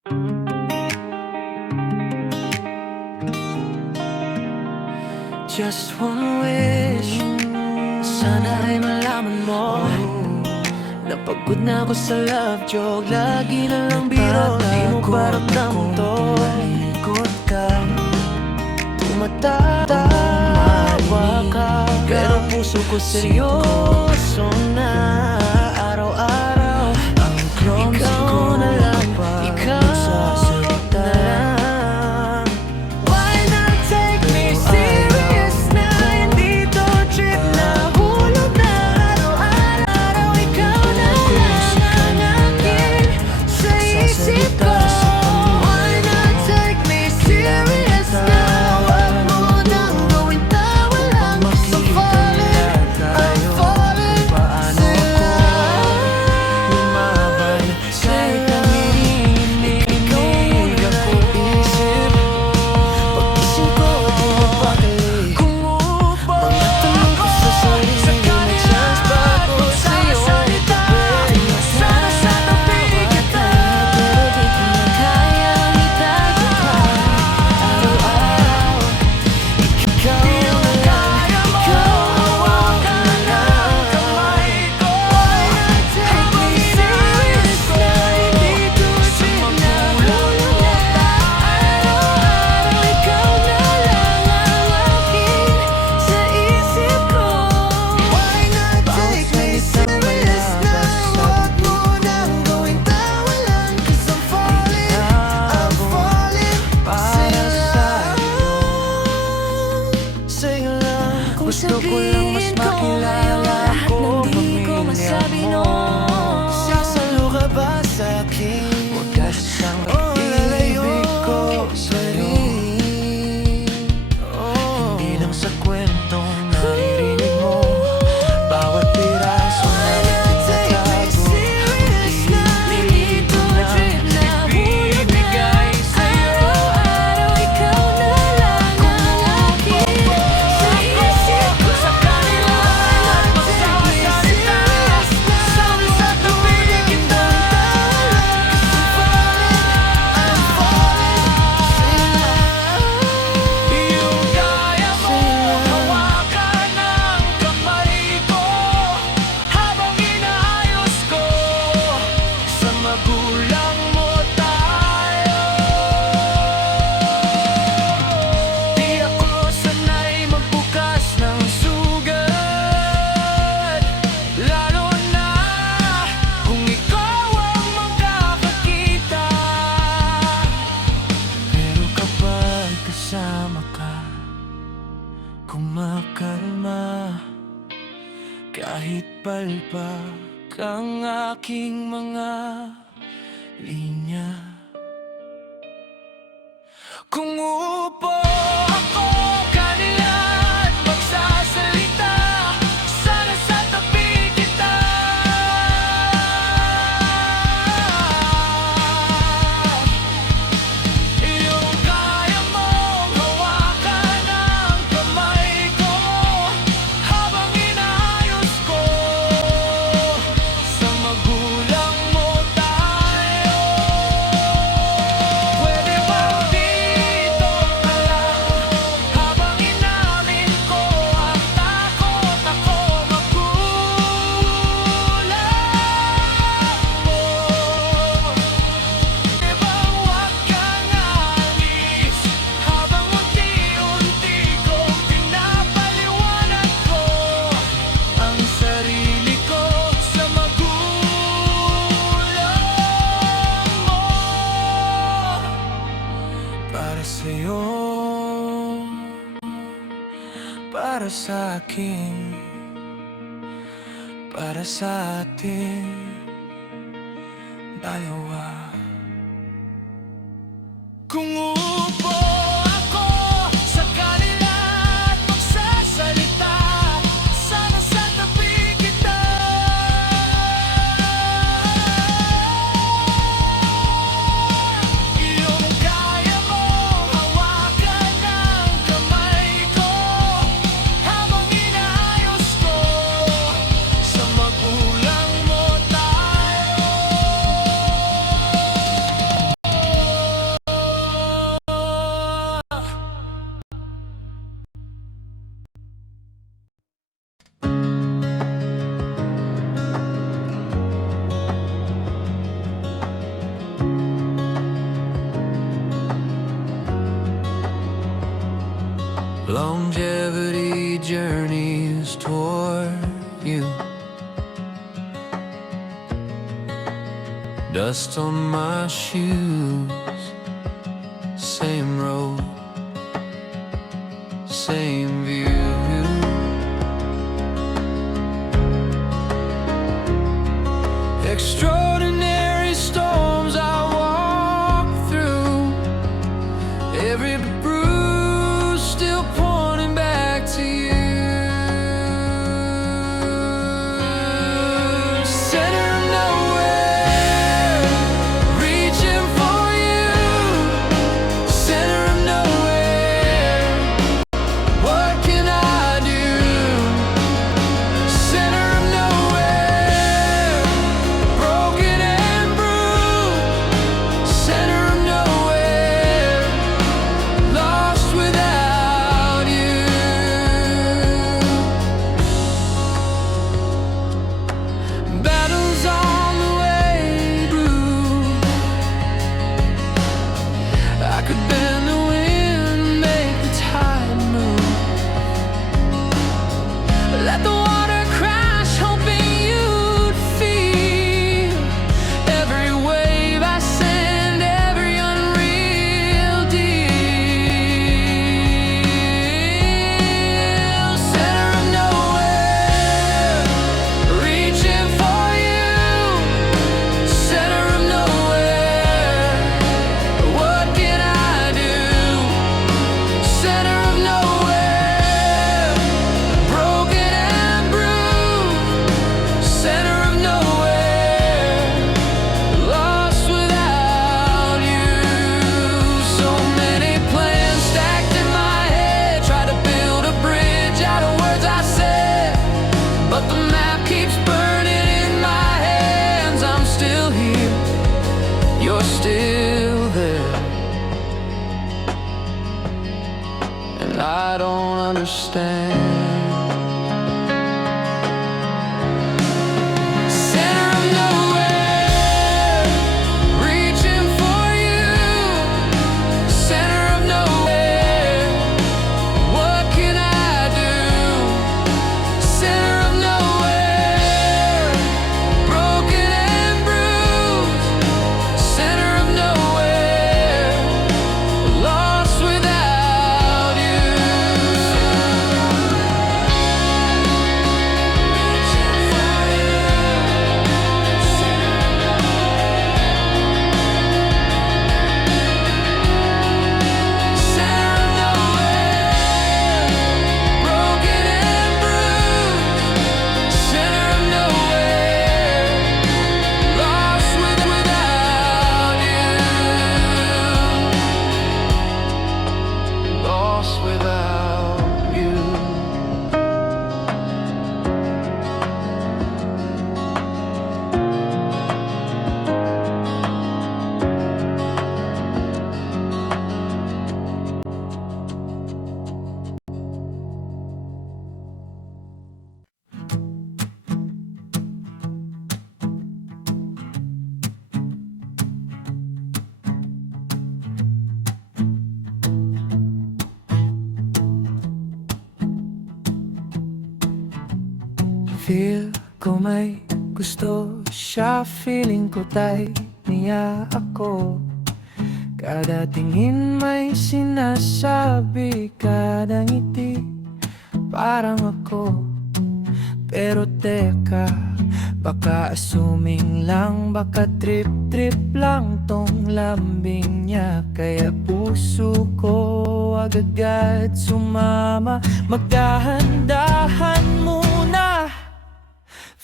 Just one wish, sana ay malaman mo na pagod na ako sa love joke. Lagi na lang biro, di mo paramdam to. Malikot ka, tumatawa ka, pero puso ko seryoso na. Araw-araw ang ikaw na lang, ikaw na lang. Why not take me serious na? Hindi to trip na hulog na. Araw-araw ikaw na lang ang akin sa isip ko. Why not take me serious na? Huwag mo nang gawin tawa lang. I'm falling sa'yo. Lumabay kahit nanginginig ako isip. Pag-isip ko di mapakali. Kumupo mga tanong ko sa sarili. May chance ba ako sa'yo? Sana sa tabi kita, pero di ko na kayang itago ka. Araw-araw ikaw na lang, ikaw hawakan ng kamay ko. Why not take me serious na? Hindi to trip na hulog na. Araw-araw ikaw na lang ang akin sa isip ko. Why not take me serious na? Huwag mo nang gawin tawa lang. 'Cause I'm falling sa'yo lang. Gusto ko lang mas makilala ko, pamilya mo. Sasalo ka ba sa'kin? Huwag ka siyang ibig ko sa'yo. Hindi lang sa kwentong naririnig mo, bawat piraso na itinatago. Hindi ko na ibibigay sa'yo. Araw-araw ikaw na lang ang akin sa isip ko. Sa kanila at magsasalita, sana sa tabi kita. I'm falling sa'yo. Yung kaya mo hawakan ng kamay ko habang inaayos ko sa magulang mo tayo. Di ako sanay magbukas ng sugat, lalo na kung ikaw ang magkakakita. Pero kapag kasama ka, kumakalma, kahit palpak ang aking mga linya. Kung uupo ako kanila at magsasalita, sana sa tabi kita. Yung kaya mong hawakan ng kamay ko habang inaayos ko sa magulang mo tayo. Pwede bang dito ka lang habang inamin ko ang takot ako magulang mo? Pwede bang huwag kang aalis habang unti-unti kong pinapaliwanag ko ang sarili ko sa magulang mo? Para sa'yo, para sa akin, para sa atin dalawa. Kung uupo ako sa kanila at magsasalita, sana sa tabi kita. Yung kaya mong hawakan ng kamay ko habang inaayos ko sa magulang mo tayo. Dust on my shoes, same road, same view. Extraordinary storms I walk through, every bruise still pointing back to you. Center of nowhere, reaching for you. Center of nowhere, what can I do? Center of nowhere, broken and bruised. Center of nowhere, lost without you. Battles on the way through. I could bend the wind, make the tide move. Let the water crash, hoping you'd feel every wave I send, every unreal deal. Center of nowhere, reaching for you. Center of nowhere, what can I do? Center of nowhere, broken and bruised. Center of nowhere, lost without you. So many plans stacked in my head, try to build a bridge out of words I said, but the map keeps burning in my hands. I'm still here, you're still there, and I don't understand. Center of nowhere, reaching for you. Center of nowhere, what can I do? Center of nowhere, broken and bruised. Center of nowhere, lost without you. Center of nowhere, broken and bruised. Center of nowhere, lost without you. Lost without you. Feel ko may gusto siya, feeling ko type niya ako. Kada tingin may sinasabi, kada ngiti parang ako. Pero teka, baka assuming lang, baka trip-trip lang tong lambing niya. Kaya puso ko agad-agad sumama, magdahan-dahan muna.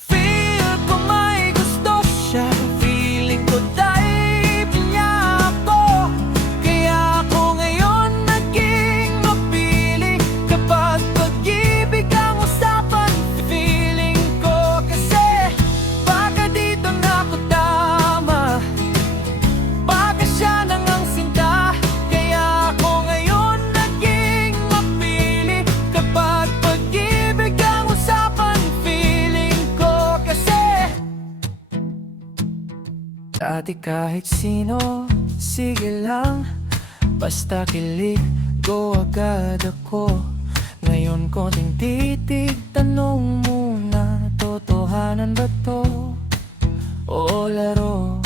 Feel ko may gusto siya, feeling ko type niya ako. Kaya ako ngayon naging mapili, kapag pag-ibig ang usapan. Feeling ko kasi baka dito na ako tama, baka siya nang ang sinta. Kaya ako ngayon naging mapili, kapag pag-ibig ang usapan. Feeling ko kasi dati kahit sino, sige lang, basta kilig, go agad ako. Ngayon konting titig, tanong muna, totohanan ba to? O laro?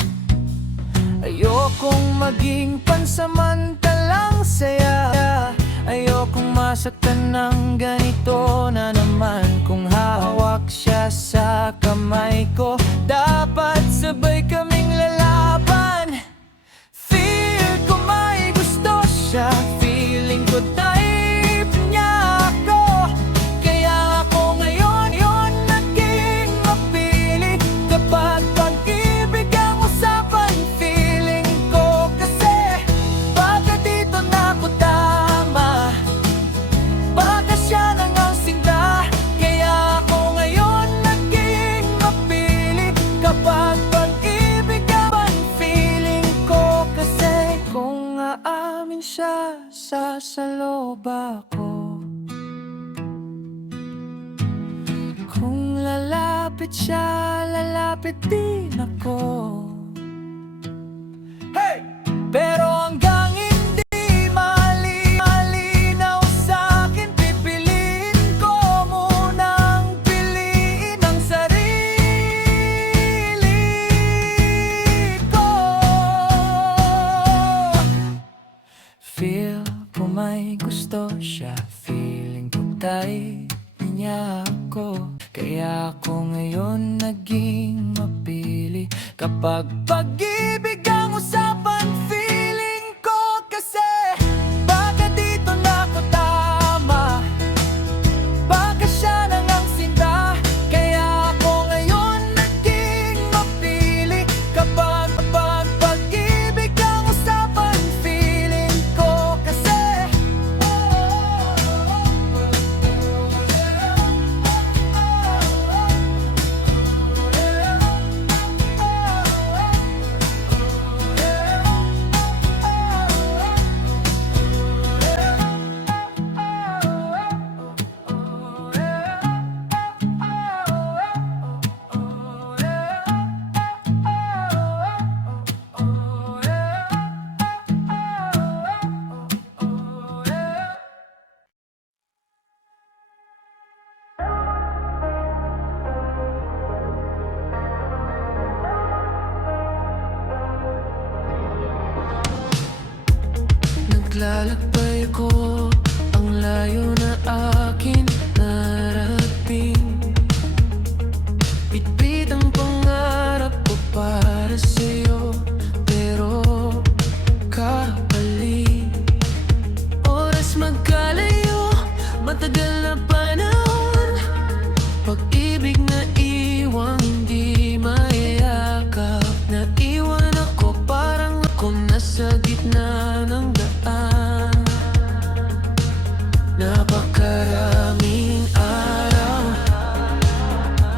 maging pansamantalang saya. Ayokong masaktan ng ganito na naman. Kung hawak siya sa kamay ko, dapat sabay kaming lalaban. Feel ko may gusto siya, feeling ko type niya ako. Kaya ako ngayon naging mapili. Kapag pag-ibig ang usapan, feeling ko kasi baka dito na ako tama, baka siya nang ang sinta. Kaya ako ngayon naging mapili. Kapag pag-ibig ang feeling ko kasi kung aamin siya, sasalob ako. Kung lalapit siya, lalapit din ako. Hey! Pero hanggang hindi malinaw sa'kin, pipiliin ko munang piliin ang sarili ko. Feel ko may gusto siya, feeling ko type niya ako. Kaya ako ngayon naging mapili. Kapag pag-ibig ang usapan, feeling ko kasi baka dito na ako tama, baka siya nang ang sinta. Kaya ako ngayon naging mapili. Kapag pag-ibig ang usapan, feeling ko kasi naglalakbay ako ang layo na akin narating. Bitbit ang pangarap ko para sa'yo, pero kapalit. Oras magkalayo, matagal na panahon. Pag-ibig na iwang di mayakap. Naiwan ako parang ako nasa gitna ng daan. Napakaraming araw,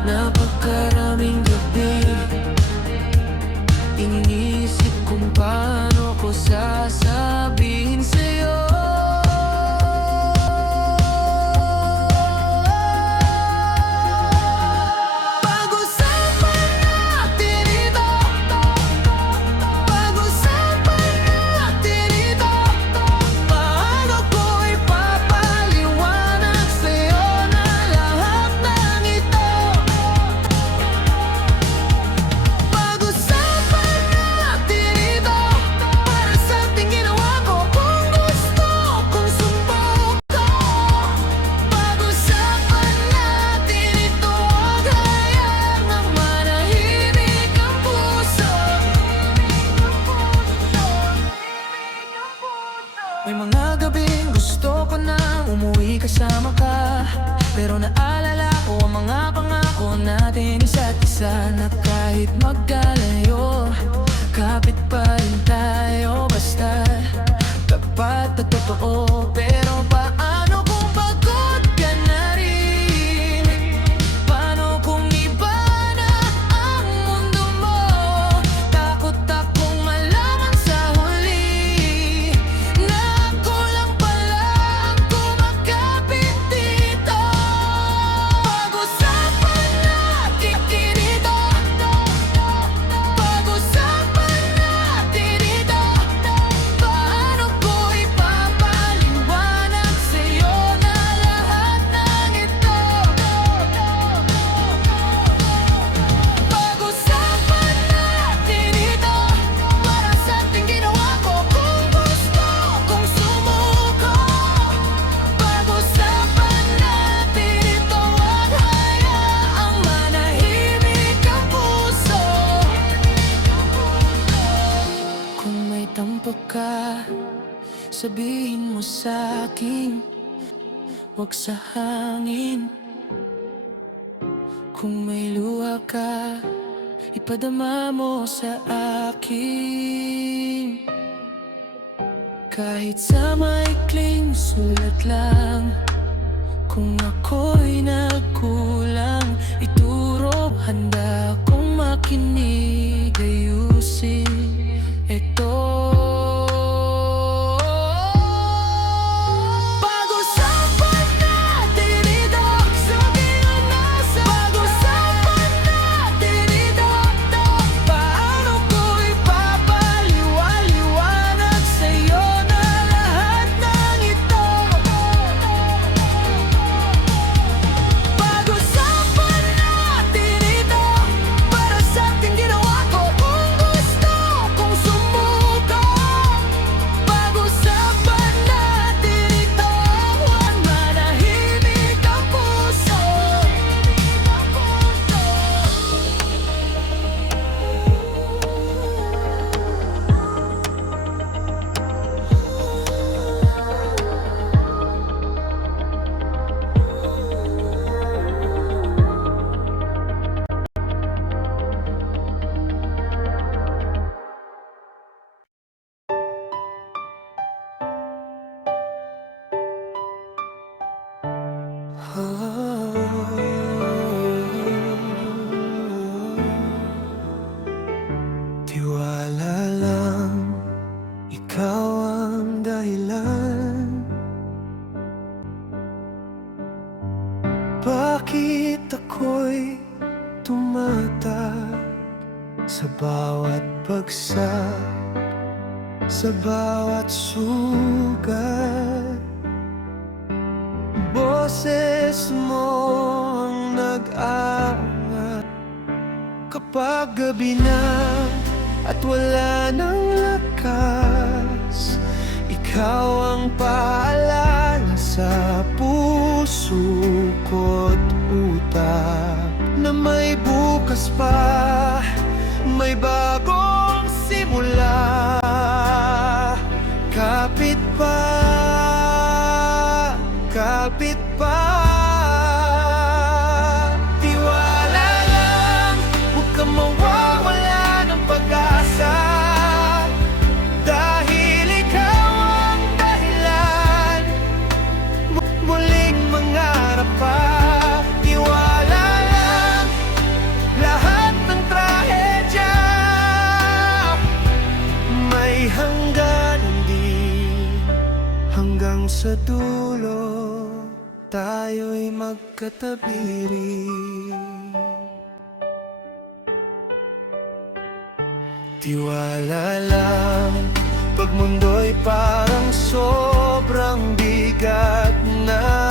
napakaraming gabi. Iniisip kung paano ko sasabihin sa'yo. Pag-usapan natin ito, pag-usapan natin ito. Paano ko ipapaliwanag sa'yo na lahat ng ito? Pag-usapan natin ito, para sa ating ginawa ko kung gusto kong sumbong ko. Pag-usapan natin ito, huwag hayaang manahimik ang puso. May mga gabing gusto ko na umuwi kasama ka, pero naalala ko ang mga pangako natin isa't isa. Na kahit magkalayo, kapit pa rin tayo. Basta tapat at totoo. Pero paano kung pagod ka na rin? Paano kung iba na ang mundo mo? Takot akong malaman sa huli na ako lang pala ang kumakapit dito. Pag-usapan natin ito, pag-usapan sabihin mo sa'kin, wag sa hangin. Kung may luha ka, ipadama mo sa akin. Kahit sa maikling sulat lang, kung ako'y nagkulang, ituro, handa kong makinig, ayusin ito. Pag-usapan natin ito, sabihin ang nasa. Pag-usapan natin ito, paano ko ipapaliwaliwanag sa'yo na lahat ng ito. Pag-usapan natin ito, para sa'king ginawa ko kung gusto kong sumuko. Pag-usapan natin ito, huwag manahimik ang puso. Tiwala lang, ikaw ang dahilan. Bakit ako'y tumatak sa bawat bagsak, sa bawat sugat? Boses mo ang nag-aangat kapag gabi na at wala nang lakas. Ikaw ang paalala sa puso ko't utak na may bukas pa, may bagong simula. Kapit pa, kapit pa. Tiwala lang, huwag kang mawawala ng pag-asa, dahil ikaw ang dahilan. Muling mangarap pa. Tiwala lang, lahat ng trahedya may hangganan din. Hanggang sa dulo tayo'y magkatabi rin. Tiwala lang, pag mundo'y parang sobrang bigat na,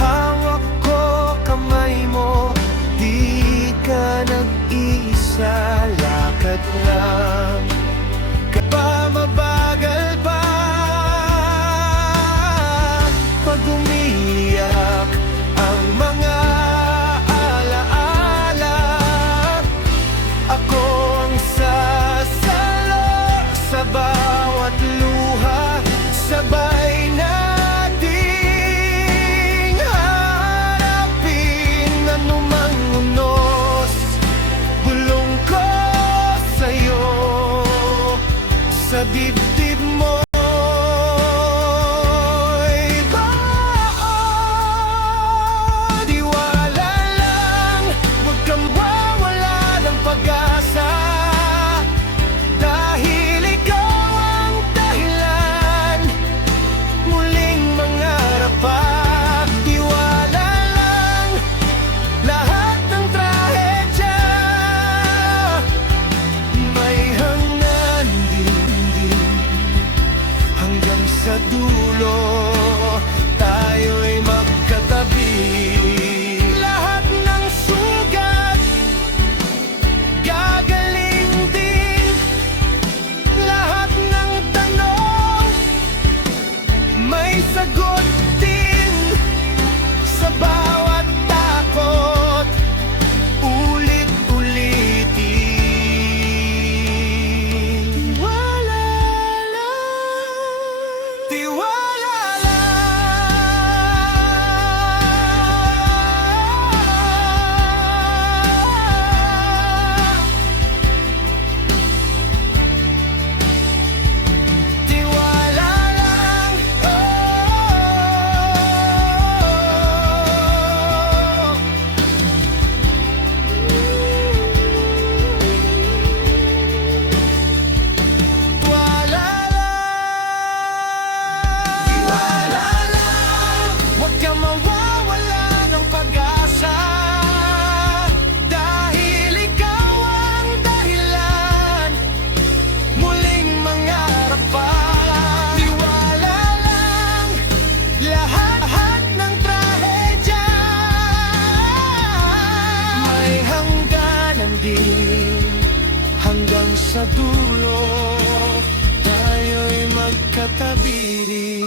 hawak ko kamay mo, di ka nag-iisa. Lakad lang, pa mabagal pa. Pag umiyak ang mga alaala, ako ang sasalo sa bawat luha. Sabay nating harapin anumang unos, bulong ko sa'yo sa dibdib mo. Tiwala lang, huwag kang mawawala ng pag-asa, dahil ikaw ang dahilan. Muling mangarap pa. Tiwala lang, lahat ng trahedya may hanggan din. din. Hanggang sa dulo tayo'y magkatabi rin.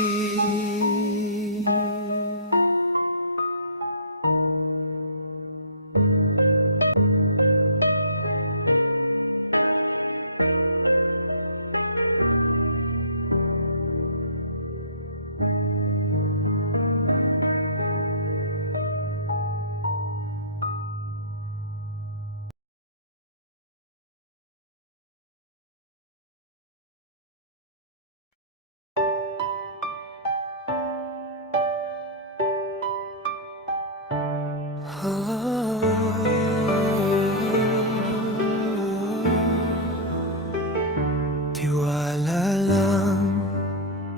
Tiwala lang,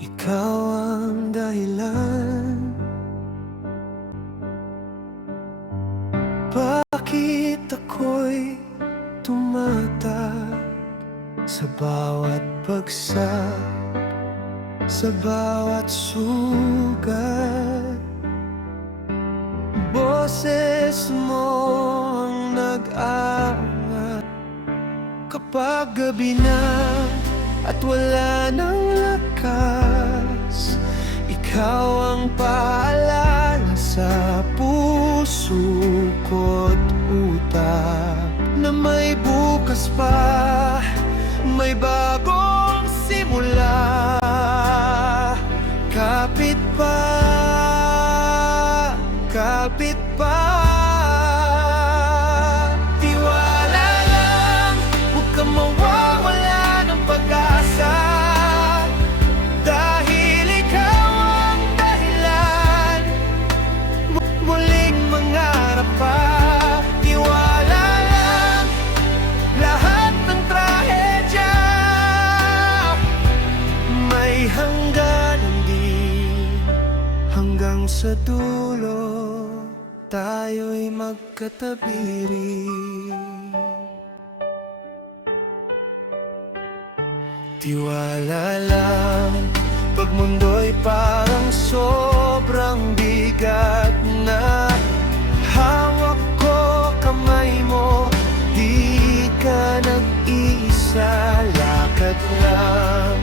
ikaw ang dahilan. Bakit ako'y tumatak sa bawat bagsak, sa bawat sugat? Boses mo ang nag-aangat kapag gabi na at wala nang lakas. Ikaw ang paalala sa puso ko't utak na may bukas pa, may bagong simula. Kapit pa, kapit pa. Tiwala lang, huwag kang mawawala ng pag-asa, dahil ikaw ang dahilan muling mangarap pa. Tiwala lang, lahat ng trahedya may hangganan din. Hanggang sa dulo tayo'y magkatabi rin. Tiwala lang, pag mundo'y parang sobrang bigat na, hawak ko kamay mo, di ka nag-iisa. Lakad lang,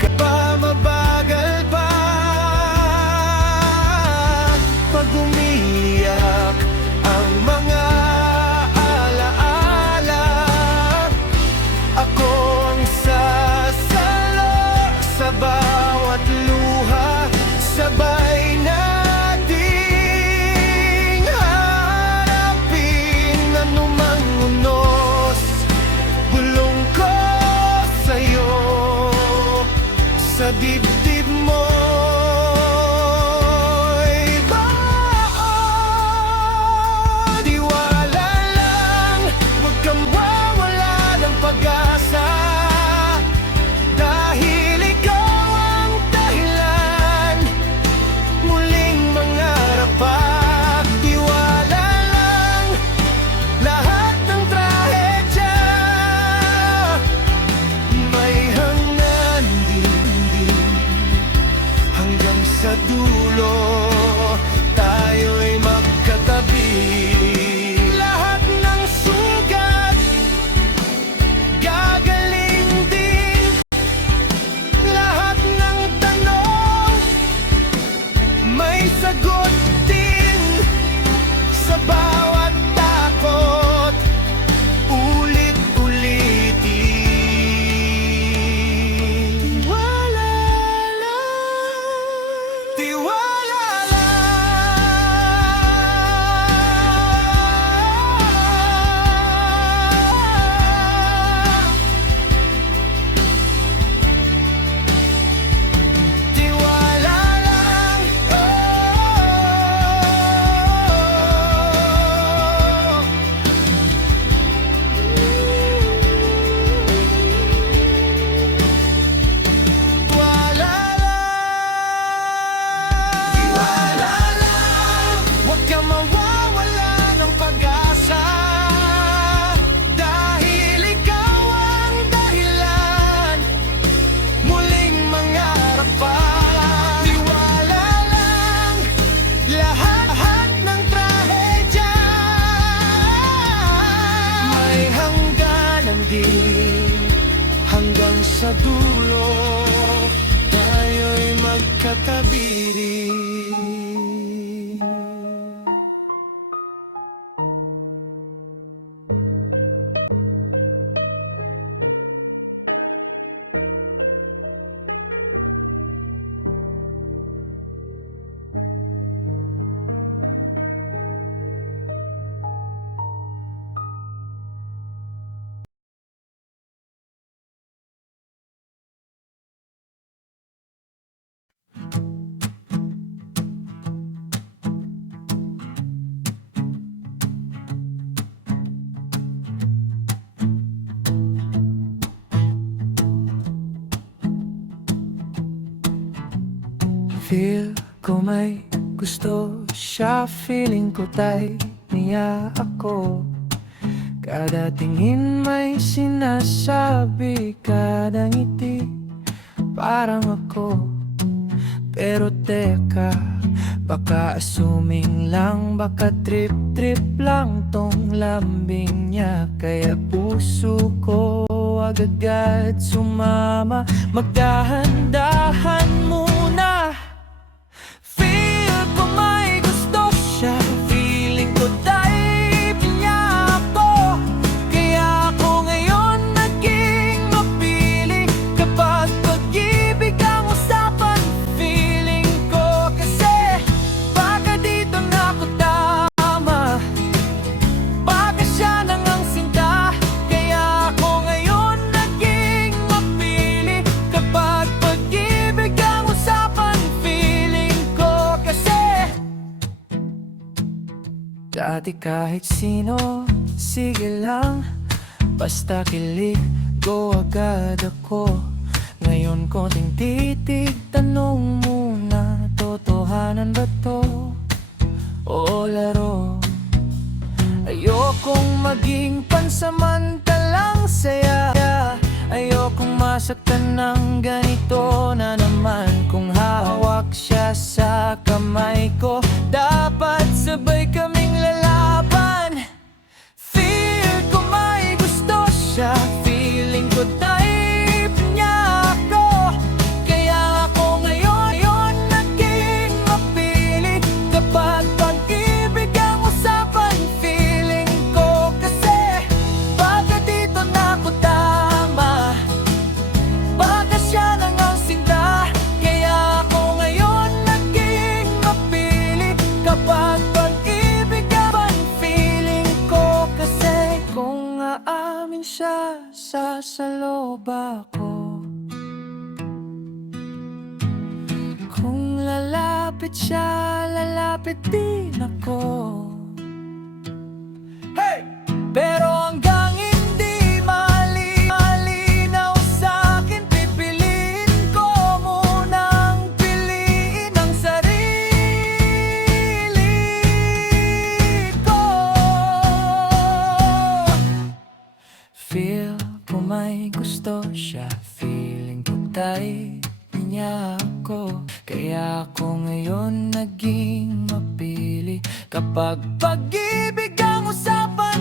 kapag mabagal pa, pag umiyak ang mga alaala, ako ang sasalo sa bawat luha. Sabay natin hanggang sa dulo tayo'y magkatabi rin. Feel ko may gusto siya, feeling ko tay niya ako. Kada tingin may sinasabi, kada ngiti parang ako. Pero teka, baka assuming lang, baka trip-trip lang tong lambing niya. Kaya puso ko agad-agad sumama, magdahan-dahan muna. Feel ko may gusto siya, feeling ko type niya ako. Kaya ako ngayon naging mapili, kapag pag-ibig ang usapan, feeling ko kasi baka dito na ako tama, baka siya nang ang sinta. Kaya ako ngayon naging mapili, kapag pag-ibig ang usapan, feeling ko kasi. Dati kahit sino, sige lang, basta kilig, go agad ako. Ngayon konting titig, tanong muna, totohanan ba to o laro? Ayokong maging pansamantalang saya, ayokong masaktan ng ganito na naman. Kung hawak siya sa kamay ko, dapat sabay kaming lalaban. Feel ko may gusto siya, feeling ko type niya ako. Kaya ako ngayon naging mapili, kapag pag-ibig ang usapan, feeling ko kasi baka dito na ako tama, baka siya nang ang sinta. Kaya ako ngayon naging mapili, kapag pag-ibig ang feeling ko kasi. Kung aamin siya, sasalob ako. Kung lalapit siya, lalapit din ako. Hey! Pero hanggang hindi malinaw sa'kin, pipiliin ko munang piliin ang sarili ko. Feel ko may gusto siya, feeling ko type niya ako. Kaya ako ngayon naging mapili, kapag pag-ibig ang usapan,